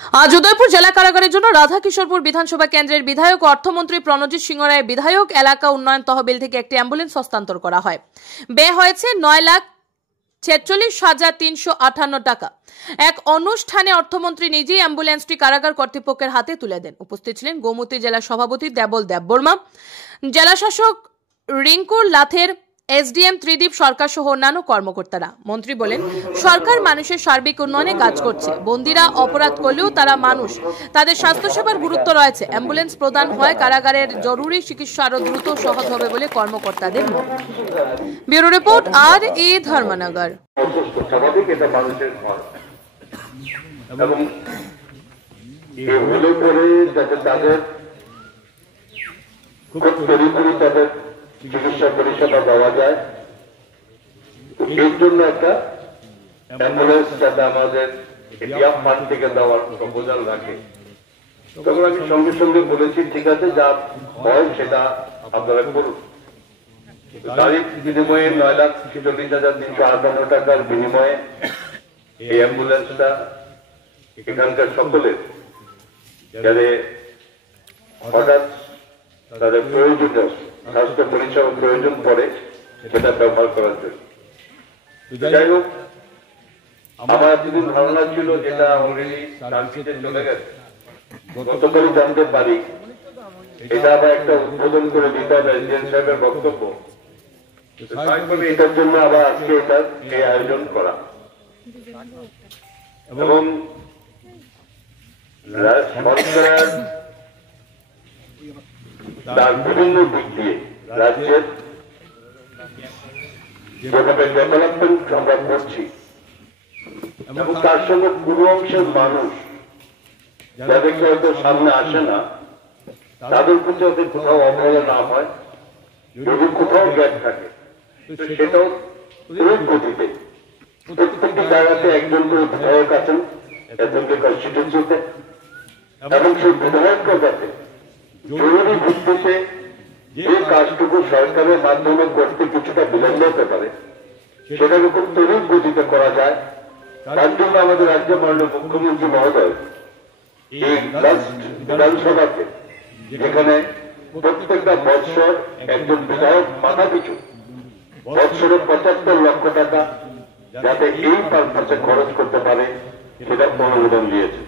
আজ উদয়পুর জেলা কারাগারের জন্য রাধাকিশোরপুর বিধানসভা কেন্দ্রের বিধায়ক অর্থমন্ত্রী প্রণজিৎ সিংহ রায়ের বিধায়ক এলাকা উন্নয়ন তহবিল থেকে একটি অ্যাম্বুলেন্স হস্তান্তর করা হয়। ব্যয় হয়েছে 9,46,358 টাকা। এক অনুষ্ঠানে অর্থমন্ত্রী নিজেই অ্যাম্বুলেন্সটি কারাগার কর্তৃপক্ষের হাতে তুলে দেন। উপস্থিত ছিলেন গোমতী জেলা সভাপতি দেবল দেববর্মা, জেলা শাসক রিঙ্কুর লাথের, এসডিএম ত্রিদীপ সরকার সহ অন্যান্য কর্মকর্তারা। মন্ত্রী বলেন, সরকার মানুষের সার্বিক উন্নয়নে কাজ করছে। বন্দীরা অপরাধ করলেও তারা মানুষ, তাদের স্বাস্থ্যসেবার গুরুত্ব রয়েছে। অ্যাম্বুলেন্স প্রদান হয় কারাগারের জরুরি চিকিৎসা আরো দ্রুত সহজ হবে বলে কর্মকর্তাদের মত। ব্যুরো রিপোর্ট আর এ ধর্মনগর। চিকিৎসা পরিষেবা দেওয়া যায়, এর জন্য একটা অ্যাম্বুলেন্স যাতে আমাদের ফান্ড থেকে দেওয়ার প্রপোজাল রাখে। তখন আমি সঙ্গে সঙ্গে বলেছি, ঠিক আছে, যা হয় সেটা আপনারা করুন। তারিখ বিনিময়ে 9,46,358 টাকার বিনিময়ে এই অ্যাম্বুলেন্সটা এখানকার সকলের যাতে হঠাৎ তাদের প্রয়োজনীয় স্বাস্থ্য পরিষেবা প্রয়োজন পড়ে সেটা ব্যবহার করার জন্য। যাই হোক, আমার এতদিন ধারণা ছিল যেটা অলরেডি ট্রানজিটে চলে গেছে, গতকালই জানতে পারি এটা আবার একটা উদ্বোধন করে দিতে হবে এসডিএম সাহেবের বক্তব্য। এটার জন্য আবার আজকে এটার এই আয়োজন করা এবং সরকার তার বিভিন্ন দিক দিয়ে রাজ্যের যেভাবে ডেভেলপমেন্ট আমরা করছি এবং তার সঙ্গে পুরো অংশের মানুষ যাদেরকে হয়তো সামনে আসে না, তাদের প্রতি যাতে কোথাও অবহেলা না হয়, যদি কোথাও গ্যাপ থাকে সেটাও গতিতে প্রত্যেকটি জায়গাতে একজন করে বিধায়ক আছেন একজনকে কনস্টিটিউন্সিতে, এবং সেই বিধায়ককে যাতে জরুরি ভিত্তিতে যে কাজটুকু সরকারের মাধ্যমে করতে কিছুটা বিলম্ব হতে পারে সেটার উপর তড়িৎ গতিতে করা যায়। তার জন্য আমাদের রাজ্যের মাননীয় মুখ্যমন্ত্রী মহোদয় এই বিধানসভাতে, যেখানে প্রত্যেকটা বৎসর একজন বিধায়ক মাথা পিছু বৎসরে 75 লক্ষ টাকা যাতে এই পারপাসে খরচ করতে পারে সেটা অনুমোদন দিয়েছে।